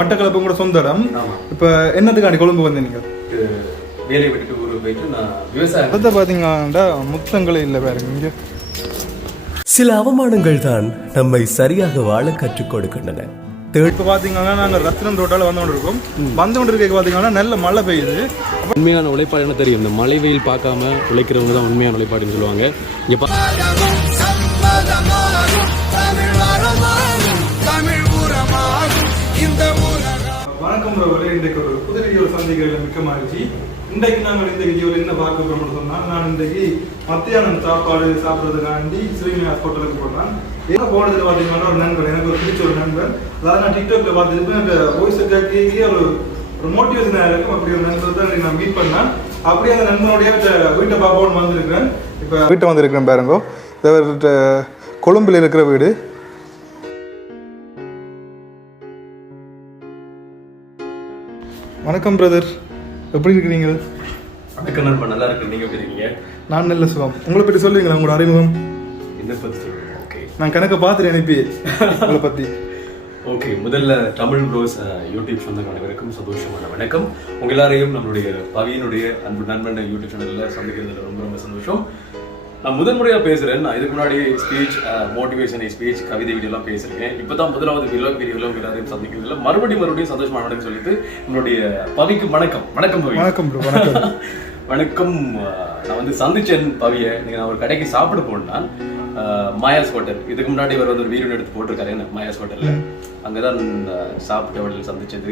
மட்டக்களப்பு கூட சொந்த இடம். இப்போ என்னத்துக்காண்டி கொழும்பு வந்து நீங்கள் வேலையை விட்டுட்டு ஊருக்கு போயிட்டு நான் விவசாயம் அதை பார்த்தீங்கன்னா முத்தங்களே இல்லை பாருங்க. இங்கே சில அவமானங்கள் தான் நம்மை சரியாக வாழ கற்றுக் கொடுக்கின்றன. இப்போ பார்த்தீங்கன்னா நாங்கள் ரத்னம் ரோட்டால் வந்து கொண்டு இருக்கோம். வந்து கொண்டு இருக்க பார்த்தீங்கன்னா நல்ல மழை பெய்யுது. உண்மையான உழைப்பாடு என்ன தெரியும், இந்த மழை வெயில் பார்க்காம உழைக்கிறவங்க தான் உண்மையான உழைப்பாடுன்னு சொல்லுவாங்க. இங்கே வணக்கம் ரோவலே, இன்றைக்கு ஒரு புது வீடியோவில் சந்திக்கிறதுல மிக்க மகிழ்ச்சி. இன்றைக்கு நாங்கள் இந்த வீடியோவில் என்ன பார்க்க போகிறோம்னு சொன்னால், நான் இன்றைக்கு மத்தியானம் சாப்பாடு சாப்பிட்றதுக்காண்டி ஸ்ரீனிவாஸ் ஹோட்டலுக்கு போனேன். எங்கே போனதுல பார்த்தீங்கன்னா ஒரு நண்பர், எனக்கு ஒரு பிடிச்ச ஒரு நண்பர், அதாவது நான் டிக்டாக்ல பார்த்துட்டு இந்த வாய்ஸ் கேட்க ஒரு மோட்டிவேஷனாக இருக்கும். அப்படி ஒரு நண்பர் தான் நான் மீட் பண்ணேன். அப்படியே அந்த நண்பனுடைய வீட்டை பார்ப்போன்னு வந்திருக்கிறேன். இப்போ வீட்டை வந்திருக்கிறேன் பாருங்கோ. இதை கொழும்பில் இருக்கிற வீடு. வணக்கம் பிரதர், எப்படி இருக்கிறீங்க? வணக்கம் நண்பா, நல்லா இருக்கு. நீங்க எப்படி இருக்கீங்க? நான் நல்ல சுகம். உங்களை பற்றி சொல்லுவீங்களா, உங்களோட அறிமுகம்? என்ன பத்தி? ஓகே, நான் கணக்கை பார்த்துட்டு அனுப்பி உங்களை பற்றி. ஓகே, முதல்ல தமிழ்Bros யூடியூப் சொந்தங்கள் அனைவருக்கும் சந்தோஷமான வணக்கம். உங்க எல்லாரையும் நம்மளுடைய பவியினுடைய அன்பு நண்பன் யூடியூப் சேனல்ல சந்திக்கிறதுல ரொம்ப ரொம்ப சந்தோஷம். நான் முதன்முறையா பேசுறேன். நான் இதுக்கு முன்னாடி ஸ்பீச், மோட்டிவேஷன் ஸ்பீச், கவிதை வீடியோ எல்லாம் பேசிருக்கேன். இப்பதான் முதலாவது வீடியோல எல்லாரையும் சந்திக்கிறதுல மறுபடியும் சந்தோஷமான சொல்லிட்டு நம்மளுடைய பவிக்கு வணக்கம். வணக்கம் பவி. வணக்கம் ப்ரோ. வணக்கம். வணக்கம். நான் வந்து சந்திச்சேன் பவியை. நான் ஒரு கடைக்கு சாப்பிட போனேன், மாயாஸ் ஹோட்டல். இதுக்கு முன்னாடி அவர் வந்து ஒரு வீடியோ எடுத்து போட்டிருக்காரு என்ன மாயாஸ் ஹோட்டல்ல. அங்கதான் சாப்பிட்ட ஹோட்டல் சந்திச்சது.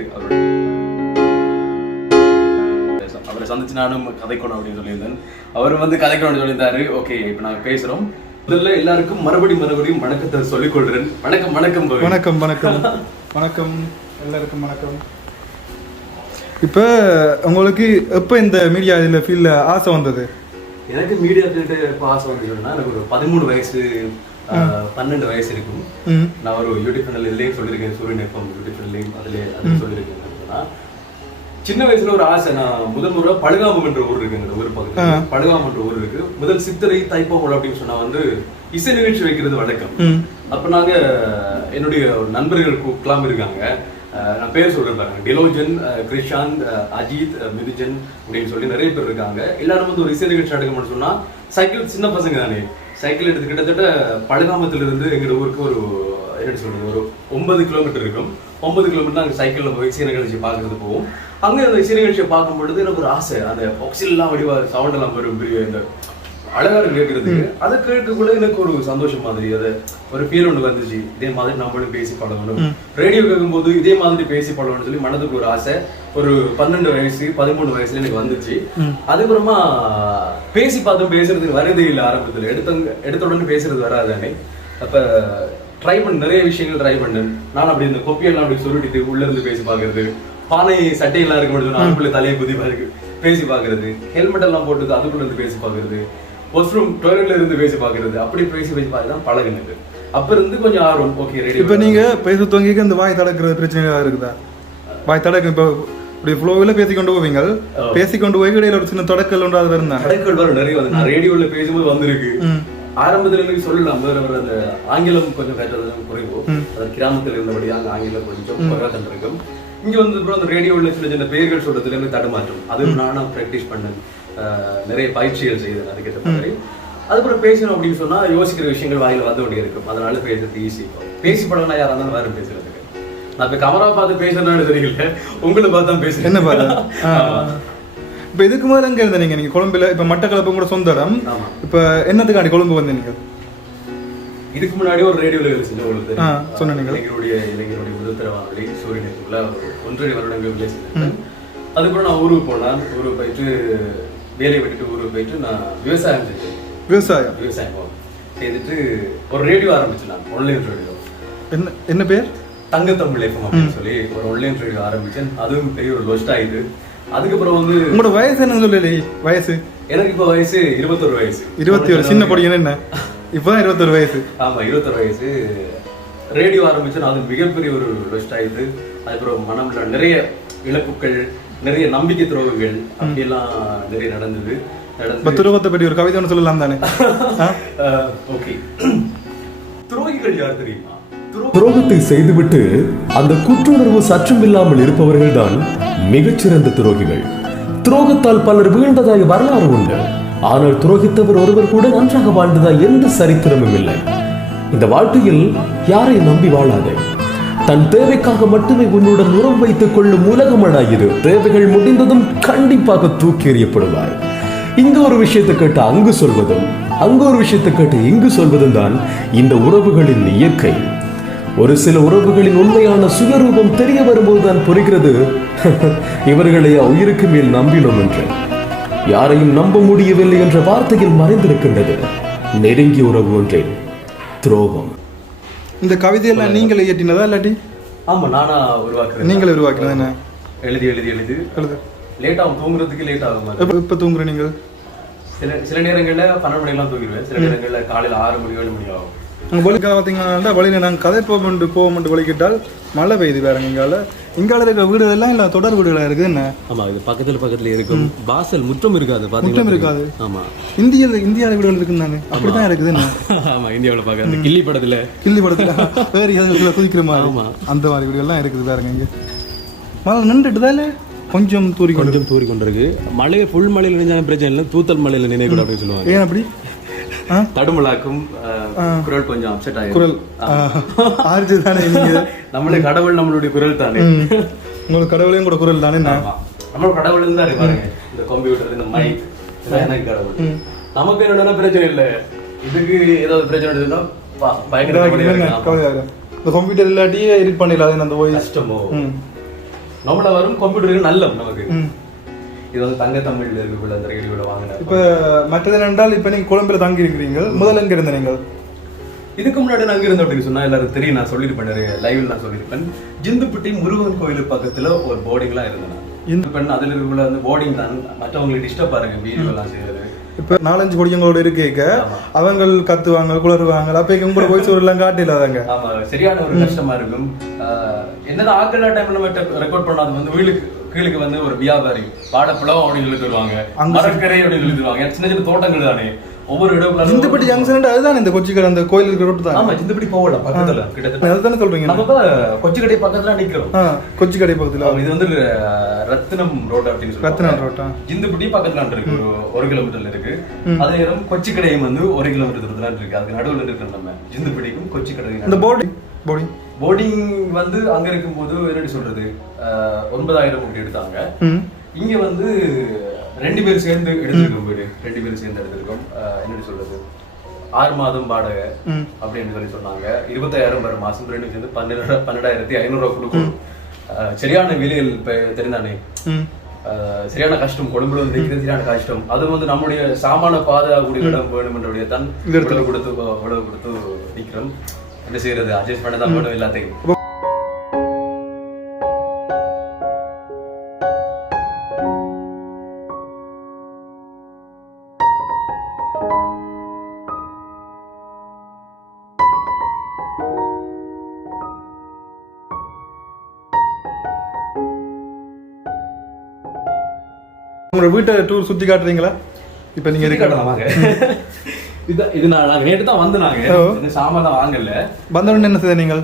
அவரை சந்திச்சு நானும் கதைக்கணும் அப்படின்னு சொல்லியிருந்தேன். அவர் வந்து கதைக்கணும்னு சொல்லியிருந்தாரு. ஓகே, இப்போ நாங்கள் பேசுறோம். முதல்ல எல்லாருக்கும் மறுபடியும் வணக்கத்தை சொல்லிக் கொள்றேன். வணக்கம். வணக்கம் வணக்கம் வணக்கம் வணக்கம் எல்லாருக்கும் வணக்கம். இப்போ உங்களுக்கு எப்போ இந்த மீடியா இதில் ஃபீல்டில் ஆசை வந்தது? எனக்கு மீடியா ஃபீல்டு எப்போ ஆசை வந்ததுன்னா, எனக்கு ஒரு 13 வயசு 12 வயசு இருக்கும். நான் ஒரு யூடியூப் சேனல் இல்லையும் சொல்லியிருக்கேன், சூரியன் எஃப்எம் யூடியூப் சேனல்லையும் அதில் சொல்லியிருக்கேன். சின்ன வயசுல ஒரு ஆசை. நான் முதல் முறை படுகாமம் என்ற ஊர் இருக்குங்க, ஊர் பக்கத்துல படுகாமம் என்ற ஊர் இருக்கு. முதல் சித்திரை தைப்பொங்கல் அப்படின்னு சொன்னா வந்து இசை நிகழ்ச்சி வைக்கிறது வழக்கம். அப்ப நாங்க என்னுடைய நண்பர்கள் கூப்பிடலாம் இருக்காங்க. நான் பேர் சொல்றேன் பாருங்க, டிலோஜன், கிருஷாந்த், அஜித், மிதுஜன் அப்படின்னு சொல்லி நிறைய பேர் இருக்காங்க. எல்லாரும் வந்து ஒரு இசை நிகழ்ச்சி நடக்கணும்னு சொன்னா, சைக்கிள் சின்ன பசங்க தானே, சைக்கிள் எடுத்து கிட்டத்தட்ட படுகாமத்துல இருந்து எங்க ஊருக்கு ஒரு என்ன சொல்றது ஒரு 9 கிலோமீட்டர் இருக்கும். 9 கிலோமீட்டர் அங்கே சைக்கிளில் போய் இசை நிகழ்ச்சி பார்க்கறது போவோம். அங்கே அந்த இசை நிகழ்ச்சியை பார்க்கும் பொழுது எனக்கு ஒரு ஆசை, அந்த பாக்ஸிலாம் வடிவா சவுண்ட் எல்லாம் வரும், பெரிய இந்த அழகாரம் கேட்கறதுக்கு. அதை கேட்கக்குள்ள எனக்கு ஒரு சந்தோஷம் மாதிரி, அதை ஒரு ஃபீல் ஒன்று வந்துச்சு. இதே மாதிரி நம்மளும் பேசி பழகணும், ரேடியோ கேட்கும்போது இதே மாதிரி பேசி பழகணும்னு சொல்லி மனதுக்கு ஒரு ஆசை. ஒரு 12 வயசு 13 வயசுல எனக்கு வந்துச்சு. அதுக்கப்புறமா பேசி பார்த்தும் பேசுறதுக்கு வரதே இல்லை. ஆரம்பத்தில் எடுத்த உடனே பேசுறது வராதானே. அப்ப ட்ரை பண்ண நிறைய விஷயங்கள் ட்ரை பண்ணேன். நான் அப்படி இந்த கொப்பியெல்லாம் அப்படி சுருட்டிட்டு உள்ள இருந்து பேசி பாக்குறது, பானை சட்டையெல்லாம் இருக்க முடியும் அதுக்குள்ள தலையை குதிப்பா இருக்கு பேசி பாக்குறது, ஹெல்மெட் எல்லாம் போட்டு அதுக்குள்ள இருந்து பேசி பாக்குறது, வாஷ்ரூம் டாய்லெட்ல இருந்து பேசி பாக்குறது, அப்படி பேசி பார்த்து தான் பழகினது. அப்ப இருந்து கொஞ்சம் ஆர்வம். Okay ready. இப்ப நீங்க பேச துவங்கிக்க இந்த வாய் தடக்கிறது பிரச்சனை இருக்குதா? வாய் தடக்கு இப்ப இப்படி ஃப்ளோவில் பேசிக்கொண்டு போவீங்க, பேசிக்கொண்டு போய் இடையில ஒரு சின்ன தொடக்கல் ஒன்று அது வருந்தா? தொடக்கல் வரும் நிறைய வந்து. நான் ரேடியோல பேசும்போது வந்திருக்கு. ஆரம்பத்துல இருந்து சொல்லலாம், அந்த ஆங்கிலம் கொஞ்சம் கற்றது குறைவோ, கிராமத்துல இருந்தபடியா அங்க ஆங்கிலம் கொஞ்சம் குறைவா தந்திருக்கும். இங்க வந்து அப்புறம் அந்த ரேடியோவில் சின்ன சின்ன பெயர்கள் சொல்றதுல இருந்து தடுமாற்றம். அது நானும் ப்ராக்டிஸ் பண்ணேன், நிறைய பயிற்சிகள் செய்தேன் அதுக்கேற்ற மாதிரி. அதுக்கப்புறம் பேசணும் அப்படின்னு சொன்னா யோசிக்கிற விஷயங்கள் வாயில வந்து கொண்டே இருக்கும். அதனால பேசுறது ஈஸி. பேசி பழகினா யாரா இருந்தாலும் வேற பேசுறதுக்கு. நான் இப்ப கமரா பார்த்து பேசுறேன்னு தெரியல, உங்களை பார்த்து தான் பேசுறேன். என்ன பார்த்தா? இப்போ இதுக்கு முதல்ல எங்கே இருந்தீங்க நீங்கள்? கொழும்புல. இப்போ மட்டக்களப்பு கூட சொந்த இடம். இப்போ என்னத்துக்காண்டி கொழும்பு வந்தீங்க? இதுக்கு முன்னாடி ஒரு ரேடியோவில் இருந்துச்சு சொன்னீங்க. இளைஞருடைய முதல் வானொலி சூரியன் எஃப்எம்ல 1.5 வருடங்கள் வேலை செஞ்சேன். அதுக்கப்புறம் நான் ஊருக்கு போனேன். ஊருக்கு போயிட்டு வேலையை விட்டுட்டு ஊருக்கு போயிட்டு நான் விவசாயம் செஞ்சேன். விவசாயம் செய்துட்டு ஒரு ரேடியோ ஆரம்பிச்சேன். நான் ஆன்லைன் ரேடியோ. என்ன பேர்? தமிழ் எஃப்எம் அப்படின்னு சொல்லி ஒரு ஆன்லைன் ரேடியோ ஆரம்பிச்சேன். அதுவும் பெரிய ஒரு லொஸ்ட் ஆயிடுது. அதுக்கப்புறம் வந்து உங்களோட வயசு என்ன சொல்லல? வயசு எனக்கு இப்போ வயசு 21 வயசு. 21 சின்ன பொடியன் என்ன? இப்பதான் 21 வயசு. ஆமா 21 வயசு. ரேடியோ ஆரம்பிச்சு அது மிகப்பெரிய ஒரு லொஸ்ட் ஆயிடுது. அதுக்கப்புறம் மனம்ல நிறைய இழப்புகள், நிறைய நம்பிக்கை துரோகங்கள் அப்படியெல்லாம் நிறைய நடந்தது. துரோகத்தை பற்றி ஒரு கவிதை ஒன்று சொல்லலாம் தானே? ஓகே. துரோகிகள் யார் தெரியுமா? துரோகத்தை செய்துவிட்டு அந்த குற்றுணர்வு சற்றும் இல்லாமல் இருப்பவர்கள் தான் மிகச்சிறந்த துரோகிகள். துரோகத்தால் பலர் வீழ்ந்ததாய் வரலாறு உண்டு. ஆனால் துரோகித்தவர் ஒருவர் கூட நன்றாக வாழ்ந்ததாய் எந்த சரித்திரமும் இல்லை. இந்த வாழ்க்கையில் யாரையும் நம்பி வாழாதே. தன் தேவைக்காக மட்டுமே உன்னுடன் உறவு வைத்துக் கொள்ளும் உலகமடா இது. தேவைகள் முடிந்ததும் கண்டிப்பாக தூக்கி எறியப்படுவாய். இங்க ஒரு விஷயத்தை கேட்டு அங்கு சொல்வதும், அங்கு ஒரு விஷயத்தை கேட்டு இங்கு சொல்வதும் தான் இந்த உறவுகளின் இயற்கை. ஒரு சில உறவுகளின் உண்மையான சுயரூபம் தெரிய வரும்போது தான் புரிகிறது இவர்களை உயிருக்கு மேல் நம்பினோம் என்று. யாரையும் நம்ப முடியவில்லை என்ற வார்த்தையில் மறைந்திருக்கின்றது நெருங்கிய உறவு ஒன்றேன் துரோகம். இந்த கவிதையெல்லாம் நீங்களே இயற்றினதா இல்லாட்டி? ஆமா, நானா உருவாக்குறேன். நீங்களே உருவாக்குனது என்ன? எழுது லேட் ஆகும், தூங்குறதுக்கு லேட் ஆகும். இப்ப தூங்குற நீங்கள்? சில நேரங்கள்ல 12 மணிக்கெல்லாம் தூங்கிடுவேன். சில நேரங்கள்ல காலையில 6 மணி 7 மணி ஆகும். அங்கே வலிக்க பார்த்தீங்கன்னா வழியில் நாங்கள் கதை போகமெண்டு வலிக்கிட்டால் மழை பெய்யுது வேற. இங்கால இருக்க வீடுகள்லாம் இல்லை தொடர் வீடுகளாக இருக்குது என்ன? ஆமா, இது பக்கத்துல இருக்கும். வாசல் முற்றம் இருக்காது, முற்றம் இருக்காது. ஆமா, இந்தியாவில் வீடுகள் இருக்குன்னு தானே அப்படிதான் இருக்குது என்ன? ஆமா, இந்தியாவில் பார்க்க கில்லி படத்துல வேறு எதுல குதிக்கிற மாதிரி அந்த மாதிரி வீடுகள்லாம் இருக்குது வேறங்க. இங்கே மழை நின்றுட்டு தான் இல்லை, கொஞ்சம் தூரி கொண்டிருக்கு. மழையை ஃபுல் மழையில் நினைஞ்சாலும் பிரச்சனை இல்லை, தூத்தல் மழையில் நினைக்கூட அப்படின்னு சொல்லுவாங்க. ஏன் அப்படி? தடுமலாக்கும் குரல் கொஞ்சம் அப்செட் ஆகும். குரல் ஆர்ஜி தானே நீங்க? நம்மளுடைய கடவுள் நம்மளுடைய குரல் தானே. உங்களுக்கு கடவுளையும் கூட குரல் தானே? நம்மளோட கடவுள் தான் இருக்கு பாருங்க. இந்த கம்ப்யூட்டர், இந்த மைக், எனக்கு கடவுள். நமக்கு என்னன்னா பிரச்சனை இல்லை. இதுக்கு ஏதாவது பிரச்சனை இருந்ததுன்னா பயங்கர இந்த கம்ப்யூட்டர் இல்லாட்டியே எடிட் பண்ணிடலாம். அந்த கஷ்டமோ நம்மள வரும் கம்ப்யூட்டருக்கு நல்ல நமக்கு. இது வந்து தங்க தமிழ்ல இருக்கக்குள்ள அந்த ரேடியோல வாங்கினேன். இப்ப மற்றது என்றால் இப்ப நீங்க கொழும்புல தங்கி இருக்கிறீங்க. முதல்ல எங்க இருந்த நீங்கள்? இதுக்கு முன்னாடி நான் அங்க இருந்தேன் அப்படின்னு சொன்னா எல்லாரும் தெரியும். நான் சொல்லியிருப்பேன், லைவ்ல நான் சொல்லியிருப்பேன். ஜிந்துப்பட்டி முருகன் கோயில் பக்கத்துல ஒரு போர்டிங்லாம் இருந்தேன். இந்த பெண் அதுல இருக்கக்குள்ள அந்த போர்டிங் தான் மற்றவங்களுக்கு டிஸ்டர்ப் பாருங்க வீடியோ எல்லாம் செய்யறது. இப்ப 4-5 கொடியங்களோட இருக்க அவங்க கத்துவாங்க, குளறுவாங்க. அப்ப உங்க கூட போய் எல்லாம் காட்டிலாதாங்க. ஆமா, சரியான ஒரு கஷ்டமா இருக்கும். என்னதான் ஆக்கல டைம்ல ரெக்கார்ட் பண்ணாது வந்து வீட்டுக்கு கீழுக்கு வந்து ஒரு வியாபாரி பாடப்பழம் அப்படின்னு எழுதுவாங்க, மரக்கரை அப்படின்னு எழுதுவாங்க. சின்ன சின்ன தோட்டங்கள் தானே ஒவ்வொரு இடம். ஜிந்துப்பட்டி ஜங்ஷன் அதுதான் இந்த கொச்சிக்கடை அந்த கோயில் இருக்கிற ரோட்டு தான். ஆமா, ஜிந்துப்பட்டி போகலாம் பக்கத்துல கிட்டத்தட்ட. அதுதானே சொல்றீங்க? நம்ம கொச்சிக்கடை பக்கத்துல நிக்கிறோம். கொச்சிக்கடை பக்கத்துல இது வந்து ரத்தினம் ரோட் அப்படின்னு சொல்லுவாங்க. ரத்தினம் ரோட்டா? ஜிந்துப்பட்டி பக்கத்துல இருக்கு, 1 கிலோமீட்டர்ல இருக்கு. அதே நேரம் கொச்சிக்கடையும் வந்து 1 கிலோமீட்டர் தூரத்துல இருக்கு. அதுக்கு நடுவில் இருக்கிற நம்ம ஜிந்துப்பட்டிக்கும் கொச்சிக்கடை. இந்த போர்டிங் வந்து அங்க இருக்கும்போது என்ன சொல்றது 9,000 அப்படி எடுத்தாங்க. இங்க வந்து 2 பேர் சேர்ந்து எடுத்திருக்கோம் வீடு. 2 பேர் சேர்ந்து எடுத்திருக்கோம். என்ன சொல்றது 6 மாதம் வாடகை அப்படின்னு சொல்லி சொன்னாங்க. 25,000 per மாசம். 2 சேர்ந்து 12,500 கொடுக்கும். சரியான விலையில் தெரிந்தானே, சரியான கஷ்டம். கொழும்புல வந்து சரியான கஷ்டம். அது வந்து நம்முடைய சாமான பாதுகாக்கக்கூடிய இடம் வேணும்ன்றபடியே தான் இவ்வளவு கொடுத்து நிக்கிறோம். என்ன செய்யறது, அட்ஜஸ்ட் பண்ணதான் வேணும் எல்லாத்தையும். உங்களோட வீட்டை டூர் சுத்தி காட்டுறீங்களா? இப்ப நீங்க இருக்காங்க. இது நான் நேற்று தான் வந்து நாங்க சாமான் தான் வாங்கல. வந்தவுடனே என்ன செய்த நீங்கள்?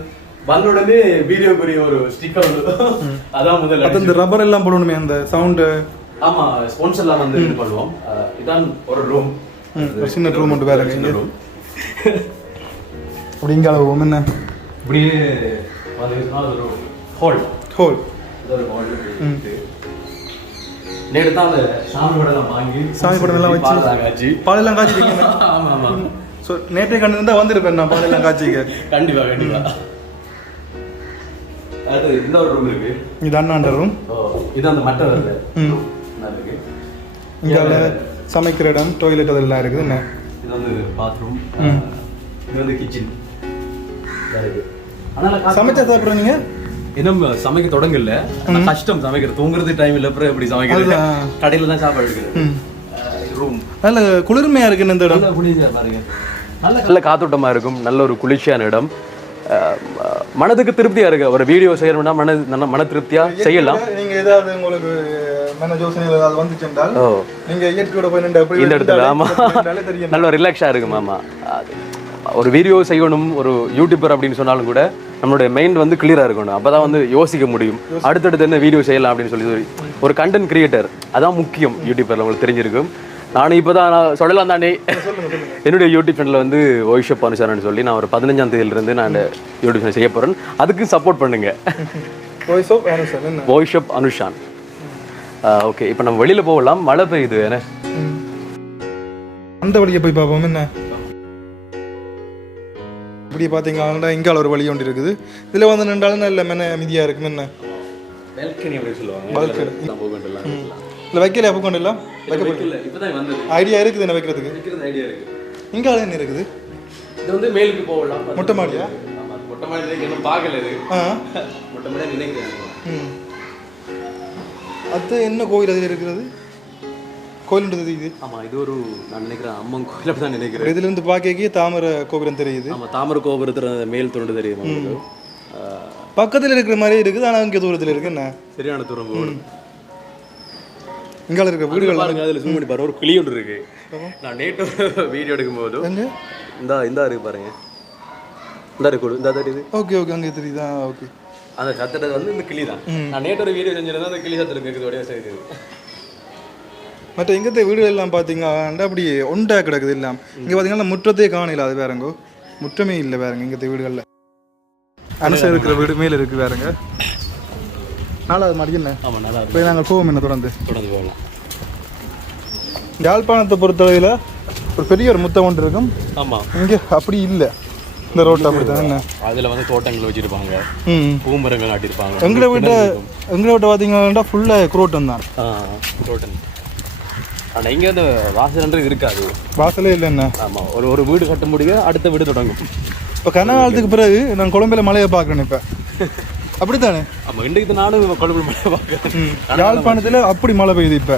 வந்தவுடனே வீடியோக்குரிய ஒரு ஸ்டிக்கர் அதான் முதல்ல. அந்த ரப்பர் எல்லாம் போடணுமே அந்த சவுண்ட். ஆமா, ஸ்பான்சர் எல்லாம் வந்து இது பண்ணுவோம். இதான் ஒரு ரூம், சின்ன ரூம் மட்டும் வேற ரூம். அப்படிங்க அளவு என்ன இப்படியே ஒரு ஹோல் ஒரு ஹோல். நேற்று தான் அந்த சாமி படம் வாங்கி சாமி படம் எல்லாம் வச்சு பாலெல்லாம் காய்ச்சிருக்கீங்க. ஆமா ஆமா. ஸோ நேற்றைய கண்டு இருந்தால் வந்திருப்பேன் நான் பாலெல்லாம் காய்ச்சிக்க. கண்டிப்பா. அடுத்து இன்னொரு ரூம் இருக்கு. இது அண்ணாண்ட ரூம். இது அந்த மற்ற இருக்கு. இங்கே சமைக்கிற இடம், டாய்லெட் அதெல்லாம் இருக்குது. என்ன இது வந்து பாத்ரூம், இது வந்து கிச்சன். சமைச்சா சாப்பிட்றோம் நீங்க? இன்னும் சமைக்க தொடங்கல, கஷ்டம் சமைக்கிறது. தூங்குறது டைம் இல்ல, அப்புறம் எப்படி சமைக்கிறது? கடையில தான் சாப்பாடு எடுக்குது. ரூம் நல்ல குளிர்மையா இருக்கு. இந்த இடம் பாருங்க, நல்ல காத்தோட்டமா இருக்கும். நல்ல ஒரு குளிர்ச்சியான இடம். மனதுக்கு திருப்தியா இருக்கு. ஒரு வீடியோ செய்யணும்னா மன திருப்தியா செய்யலாம். நீங்க ஏதாவது உங்களுக்கு மன யோசனைகள் ஏதாவது வந்துச்சுன்றால் நீங்க இயற்கையோட போய் நின்று இந்த இடத்துல ஆமா நல்ல ரிலாக்ஸா இருக்கும். ஆமா, ஒரு வீடியோ செய்யணும் ஒரு யூடியூபர் அப்படின்னு சொன்னாலும் கூட நம்மளுடைய மைண்ட் வந்து கிளியராக இருக்கணும். அப்போ தான் வந்து யோசிக்க முடியும் அடுத்தடுத்து என்ன வீடியோ செய்யலாம் அப்படின்னு சொல்லி. ஒரு கண்டென்ட் கிரியேட்டர் அதான் முக்கியம் யூடியூப்பரில், உங்களுக்கு தெரிஞ்சிருக்கும். நானும் இப்போ தான் நான் சொல்லலாம் தானே, என்னுடைய யூடியூப் சேனலில் வந்து வாய்ஸ் அனுஷான்னு சொல்லி நான் ஒரு 15ஆம் தேதியிலிருந்து நான் யூடியூப் சேனல் செய்ய போகிறேன். அதுக்கு சப்போர்ட் பண்ணுங்க. வாய்ஸ் அனுஷான். ஓகே, இப்போ நம்ம வெளியில் போகலாம். மழை பெய்யுது என்ன, அந்த வழியை போய் பார்ப்போம். என்ன இப்படி பார்த்தீங்கன்னா இங்கால ஒரு வழி ஒன்று இருக்குது. இதில் வந்து நின்றாலும் நல்ல மென அமைதியாக இருக்கும். என்ன பால்கனி அப்படி சொல்லுவாங்க. பால்கனி இல்லை வைக்கல அப்போ கொண்டு இல்லை ஐடியா இருக்குது என்ன வைக்கிறதுக்கு. இங்கால என்ன இருக்குது? இது வந்து மேலுக்கு போகலாம். மொட்டை மாடியா? மொட்டை மாடி இன்னும் பார்க்கல. இது மொட்டை மாடி நினைக்கிறேன். அது என்ன கோயில் அதில் இருக்கிறது? கோயில்ன்றது இது. ஆமாம், இது ஒரு நான் நினைக்கிறேன் அம்மன் கோயில் அப்படி தான் நினைக்கிறேன். இதுலேருந்து பார்க்க தாமரை கோபுரம் தெரியுது. ஆமாம், தாமரை கோபுரத்தில் மேல் தொண்டு தெரியுது. பக்கத்தில் இருக்கிற மாதிரி இருக்குது, ஆனால் இங்கே தூரத்தில் இருக்கு. என்ன சரியான தூரம் போகணும். இங்கால இருக்க வீடுகள் பாருங்க, அதில் ஜூம் பண்ணி பாருங்க, ஒரு கிளி ஒன்று இருக்கு. நான் நேற்று வீடியோ எடுக்கும் போது இந்த இருக்கு பாருங்க, இந்த இருக்கு இந்த தெரியுது. ஓகே ஓகே, அங்கே தெரியுதா? ஓகே, அந்த சத்தத்தை வந்து இந்த கிளி தான். நான் நேற்று ஒரு வீடியோ செஞ்சிருந்தேன், அந்த கிளி சத்தம் இருக்குது உடைய சைடு. மற்ற எங்கத்த வீடுகள் எல்லாம் பார்த்தீங்கன்னா அப்படி ஒண்டா கிடக்குது எல்லாம். இங்கே பார்த்தீங்கன்னா முற்றத்தையே காணல. அது வேறங்கோ, முற்றமே இல்லை வேறங்க இங்கத்த வீடுகளில். அனுசா இருக்கிற வீடு மேலே இருக்குது வேறங்க. நாலாவது மாடி என்ன? ஆமாம், நல்லா போய் நாங்கள் போவோம். என்ன தொடர்ந்து போகலாம். யாழ்ப்பாணத்தை பொறுத்தளவில் ஒரு பெரிய ஒரு முத்தம் ஒன்று இருக்கும். ஆமாம், இங்கே அப்படி இல்லை. இந்த ரோட்டில் அப்படி தான். என்ன அதில் வந்து தோட்டங்கள் வச்சுருப்பாங்க, பூமரங்கள் நாட்டியிருப்பாங்க. எங்களை வீட்டை பார்த்தீங்கன்னா ஃபுல்லாக குரோட்டம் தான். குரோட்டன். ஆனால் இங்கே அந்த வாசல்ன்றது இருக்காது. வாசலே இல்லை. என்ன? ஆமாம், ஒரு வீடு கட்ட முடிய அடுத்த வீடு தொடங்கும். இப்போ கனகாலத்துக்கு பிறகு நான் கொழம்புல மலையை பார்க்குறேன். இப்போ அப்படித்தானே? ஆமாம், இன்றைக்கு நானும் கொழம்புல மலையை பார்க்குறேன். யாழ்ப்பாணத்தில் அப்படி மழை பெய்யுது. இப்போ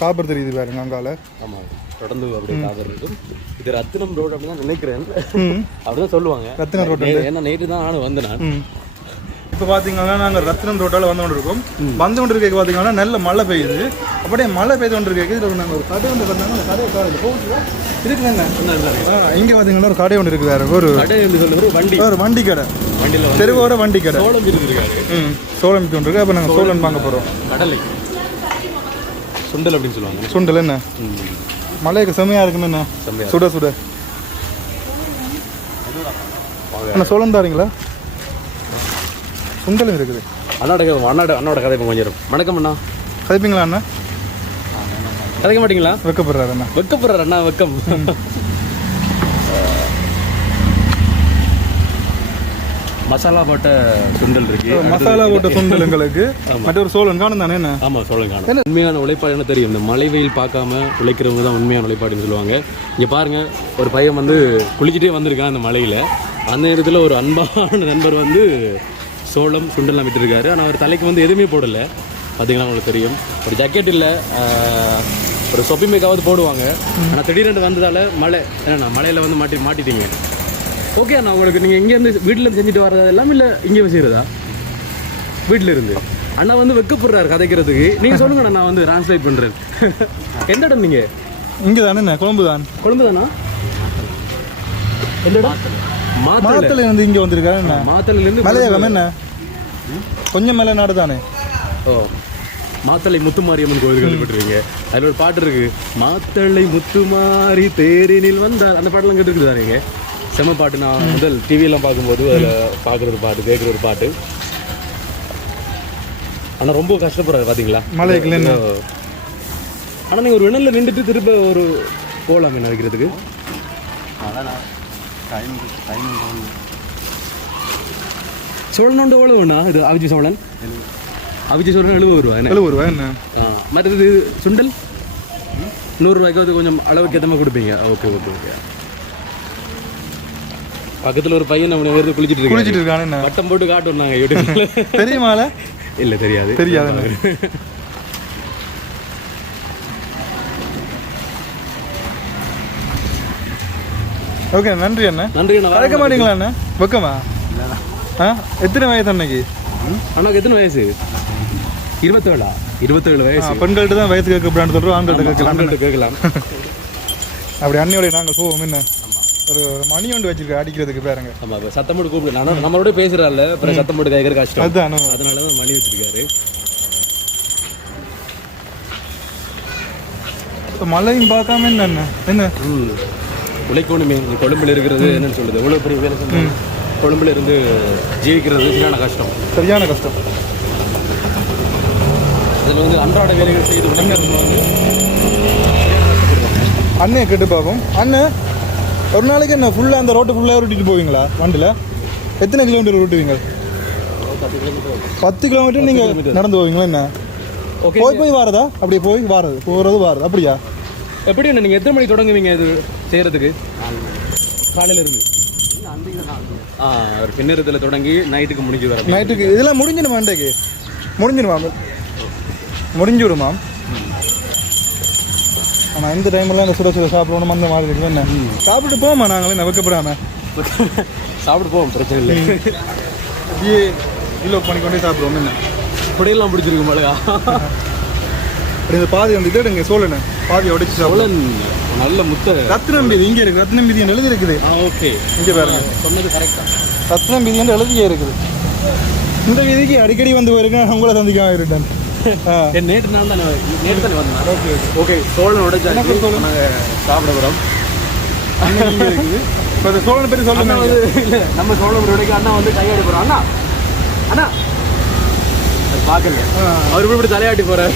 காப்பர் தெரியுது பாருங்க அங்கால. ஆமாம், தொடர்ந்து அப்படியே காப்பர் இருக்கும். இது ரத்தினம் ரோடு அப்படி தான் நினைக்கிறேன். அப்படிதான் சொல்லுவாங்க, ரத்தினம் ரோடு. ஏன்னா நேற்று தான் நானும் வந்தேன். நான் இப்போ பார்த்தீங்கன்னா நாங்கள் ரத்தினம் ரோட்டால் வந்து கொண்டு இருக்கோம். வந்து கொண்டு இருக்க பார்த்தீங்கன்னா நல்ல மழை பெய்யுது. அப்படியே மழை பெய்து கொண்டு இருக்க இதில் நாங்கள் ஒரு கடை ஒன்று வந்தாங்க. அந்த கடையை காலையில் போகுது இருக்குங்க. என்ன இங்கே பார்த்தீங்கன்னா ஒரு கடை ஒன்று இருக்குது. வேறு ஒரு கடை ஒரு வண்டி கடை, வண்டியில் தெருவோர வண்டி கடை. சோளம் இருக்காரு. சோளம் கொண்டு இருக்கு. அப்போ நாங்கள் சோளம் வாங்க போகிறோம். கடலை சுண்டல் அப்படின்னு சொல்லுவாங்க. சுண்டல் என்ன மலைக்கு செம்மையாக இருக்குன்னு. என்ன சுட சுட என்ன சோளம் தாரீங்களா? சுண்டலும் இருக்குது. அண்ணோட கதை இப்போ கொஞ்சம். வணக்கம் அண்ணா. கதைப்பீங்களா அண்ணா? கதைக்க மாட்டீங்களா? வெக்கப்படுறாரு அண்ணா. வெக்கப்படுறாரு அண்ணா. வெக்கம். மசாலா போட்ட சுண்டல் இருக்கு. மசாலா போட்ட சுண்டல் எங்களுக்கு. மற்றொரு சோளம் காணும் தானே? என்ன? ஆமாம், சோளம் காணும். உண்மையான உழைப்பாடு என்ன தெரியும், இந்த மழை வெயில் பார்க்காம உழைக்கிறவங்க தான் உண்மையான உழைப்பாடுன்னு சொல்லுவாங்க. இங்கே பாருங்க, ஒரு பையன் வந்து குளிச்சுட்டே வந்திருக்கான் அந்த மழையில். அந்த நேரத்தில் ஒரு அன்பான நண்பர் வந்து சோளம் சுண்டல்லாம் விட்டுருக்காரு. ஆனால் அவர் தலைக்கு வந்து எதுவுமே போடலை. பார்த்தீங்கன்னா உங்களுக்கு தெரியும், ஒரு ஜக்கெட் இல்லை, ஒரு சொப்பி மேக்காவது போடுவாங்க. ஆனால் திடீரென்று வந்ததால் மழை, ஏன்னா மழையில் வந்து மாட்டிட்டீங்க. ஓகே அண்ணா, உங்களுக்கு நீங்கள் இங்கேருந்து வீட்டில் செஞ்சுட்டு வர்றதா எல்லாம் இல்லை இங்கே செய்கிறதா? வீட்டில் இருந்து அண்ணா வந்து வெக்கப்படுறாரு கதைக்கிறதுக்கு. நீங்கள் சொல்லுங்கண்ணா, நான் வந்து டிரான்ஸ்லேட் பண்ணுறேன். எந்த இடம் நீங்கள்? இங்கே தானே? கொழும்பு தான். கொழும்பு தானா? எந்த இடம்? மாத்தளை வந்து இங்கே வந்திருக்காரு. என்ன மாத்தளையிலேருந்து மலையகம்? என்ன கொஞ்சம் மேலே நாடு தானே? ஓ, மாத்தளை முத்துமாரியம்மன் கோயில் கேள்விப்பட்டிருக்கீங்க? அதில் ஒரு பாட்டு இருக்கு, மாத்தளை முத்துமாரி தேரினில் வந்தார். அந்த பாட்டெல்லாம் கேட்டுருக்கு தானேங்க? செம்ம பாட்டு. நான் முதல் டிவியெல்லாம் பார்க்கும்போது அதில் பார்க்குற ஒரு பாட்டு, கேட்குற ஒரு பாட்டு. ஆனால் ரொம்ப கஷ்டப்படுறாரு பார்த்தீங்களா மலைக்குள்ள. என்ன ஆனால் நீங்கள் ஒரு வினலில் நின்றுட்டு திரும்ப ஒரு போகலாம் என்ன வைக்கிறதுக்கு. சோழன் ஒன்று எவ்வளோ வேணா? இது அவிச்சி சோழன். அவிச்சி சோழன் 70 ரூபா. என்ன 70 ரூபா? என்ன மற்றது சுண்டல் 100 ரூபாய்க்கு அது கொஞ்சம் அளவுக்கு ஏற்ற மாதிரி கொடுப்பீங்க. Okay okay okay. பக்கத்தில் ஒரு பையன் நம்ம வேறு குளிச்சுட்டு இருக்கானே. வட்டம் போட்டு காட்டுவோம் நாங்கள் யூடியூப்ல. தெரியுமால? இல்லை, தெரியாது. ஓகே, நன்றி அண்ணா. நன்றி அண்ணா. கலைக்க மாட்டீங்களா அண்ணா? வெக்கமா? எத்தனை வயசு அன்னைக்கு? அண்ணாக்கு எத்தனை வயசு? 27 வயசு. பெண்கள்கிட்ட தான் வயசு கேட்கப்படான்னு சொல்கிறோம், ஆண்கள்கிட்ட கேட்கலாம். அப்படி அண்ணியோட நாங்கள் போவோம் என்ன ஒரு மணி ஒன்று வச்சிருக்க அடிக்கிறதுக்கு பாருங்க. ஆமாம் இப்போ சத்தம் போட்டு கூப்பிடு நான் நம்மளோட பேசுகிறாள் அப்புறம் சத்தம் போட்டு கேட்குற கஷ்டம் அதுதான் அதனால தான் மணி வச்சிருக்காரு. இப்போ மழையும் பார்க்காம என்ன என்ன உழைக்கணுமே கொழும்பில் இருக்கிறது என்னன்னு சொல்லுது எவ்வளோ பெரிய வேலை செஞ்சு கொழும்பில் இருந்து ஜீவிக்கிறது சரியான கஷ்டம் சரியான கஷ்டம். அதில் வந்து அன்றாட வேலைகள் செய்து அண்ணையை கேட்டு பார்ப்போம். அண்ணன் ஒரு நாளைக்கு என்ன ஃபுல்லாக அந்த ரோட்டு ஃபுல்லாக ஓட்டிட்டு போவீங்களா வண்டியில்? எத்தனை கிலோமீட்டர் ஓட்டுவீங்க? 10 கிலோமீட்டர் நீங்கள் நடந்து போவீங்களா என்ன? ஓகே போய் வாரதா? அப்படியே போகிறது அப்படியா? எப்படி ஒன்று நீங்கள் எத்தனை மணிக்கு தொடங்குவீங்க இது செய்கிறதுக்கு? காலையில் இருந்து ஒரு பின்னரத்தில் தொடங்கி நைட்டுக்கு முடிஞ்சு வர நைட்டுக்கு இதெல்லாம் முடிஞ்சிடுமா? இன்றைக்கு முடிஞ்சுவிடுமா? ஆனால் இந்த டைம்லாம் இந்த சுட சாப்பிடணும் அந்த மாதிரி இருக்கு என்ன சாப்பிட்டு போமா நாங்களே நவக்கப்படாம சாப்பிட்டு போவோம் பிரச்சனை இல்லை. அப்படியே கிலோ பண்ணிக்கொண்டே சாப்பிடுவோம் என்ன புடையெல்லாம் பிடிச்சிருக்கு மிளகா. அப்படி இந்த பாதி வந்து இதோடுங்க சோழனை பாதி உடைச்சு சோழன் நல்ல முத்த ரத்னம் வீதி இங்கே இருக்குது. ரத்னம் வீதி எழுதி இருக்குது. ஓகே இங்கே பாருங்க சொன்னது கரெக்டாக ரத்னம் வீதி என்று எழுதியே இருக்குது. இந்த வீதிக்கு அடிக்கடி வந்து போயிருக்கேன் உங்களை சந்திக்காம இருக்கேன். நேற்று நான் தான் நேற்று தானே வந்தேன். ஓகே ஓகே சோழன் உடைச்சா நாங்கள் சாப்பிட போகிறோம். அண்ணன் இருக்குது. இப்போ அந்த சோழனை பற்றி சொல்லுங்க. இல்லை நம்ம சோழன் உடைக்க அண்ணா வந்து கையாடி போகிறோம். அண்ணா அண்ணா பார்க்கல அவர் இப்படி தலையாட்டி போகிறார்.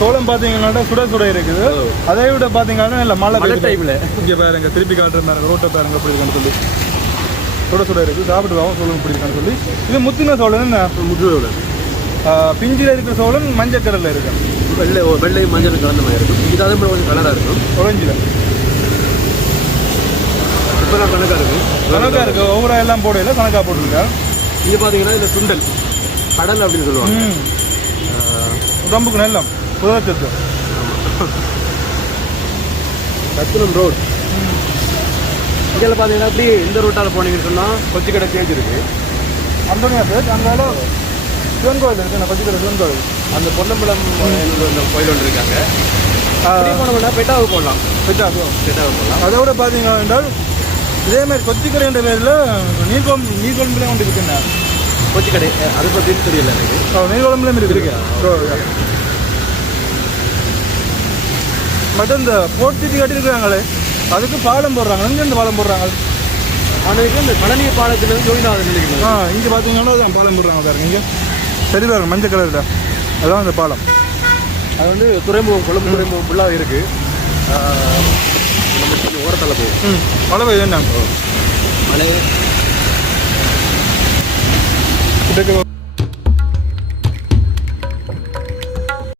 சோளம் பார்த்தீங்கன்னா சுட இருக்குது. அதை விட பார்த்தீங்கன்னா இல்லை மழை டைமில் இங்கே பாருங்க திருப்பி காட்டுறாங்க ரோட்டை பாருங்க எப்படி இருக்கான்னு சொல்லி சுட இருக்குது. சாப்பிட்டு வாங்க சோளம் இப்படி இருக்கான்னு சொல்லி. இது முத்தின சோளம் என்ன முத்து சோளம் பிஞ்சில் இருக்கிற சோளம் மஞ்சள் கலரில் இருக்கு. வெள்ளை மஞ்சள் கலந்த மாதிரி இருக்கும். இது அதே மாதிரி கொஞ்சம் கலராக இருக்கும். ஒரஞ்சில் இப்போ தான் கணக்காக இருக்குது. ஒவ்வொரு எல்லாம் போடையில் கணக்காக போட்டுருக்கேன். இது பார்த்தீங்கன்னா இந்த சுண்டல் கடல் அப்படின்னு சொல்லுவாங்க. உடம்புக்கு நல்லம் புதச்சத்து. ரத்னம் ரோட் இதில் பார்த்தீங்கன்னா அப்படி இந்த ரோட்டால் போனீங்கன்னு சொன்னால் கொச்சிக்கடை சேஞ்ச் இருக்குது. அந்தோனியா பேர் அங்கே சிவன் கோயில் இருக்குது. நான் கொச்சிக்கடை சிவன் கோயில் அந்த பொன்னம்பலம் அந்த கோயில் ஒன்று இருக்காங்க. போனோம்னா பெட்டாவுக்கு போடலாம். பெட்டாவுக்கு போடலாம். அதை விட பார்த்தீங்க என்றால் இதேமாதிரி கொச்சிக்கடை என்ற பேரில் நீர்கொழம்புலேயும் ஒன்று இருக்குண்ணா. கொச்சிக்கடை அதை பற்றி தெரியல எனக்கு. நீர்கொழம்புலேயும் இருக்கு. மட்டும் இந்த போர்த்திட்டு கட்டியிருக்கிறாங்களே அதுக்கு பாலம் போடுறாங்க. எங்கேருந்து பாலம் போடுறாங்க? அவனுக்கு இந்த கடலிய பாலத்துலேருந்து ஜோயினாவது நினைக்கிறேன். இங்கே பார்த்தீங்கன்னா அதான் பாலம் போடுறாங்க பாருங்க. இங்கே சரி பாருங்க மஞ்சள் கலரில் அதுதான் அந்த பாலம். அது வந்து துறைமுகம் கொழும்பு துறைமுகம் ஃபுல்லாக இருக்குது. நம்ம கொஞ்சம் ஓரத்தில் போகும். மழை பெய்யுது என்ன மழை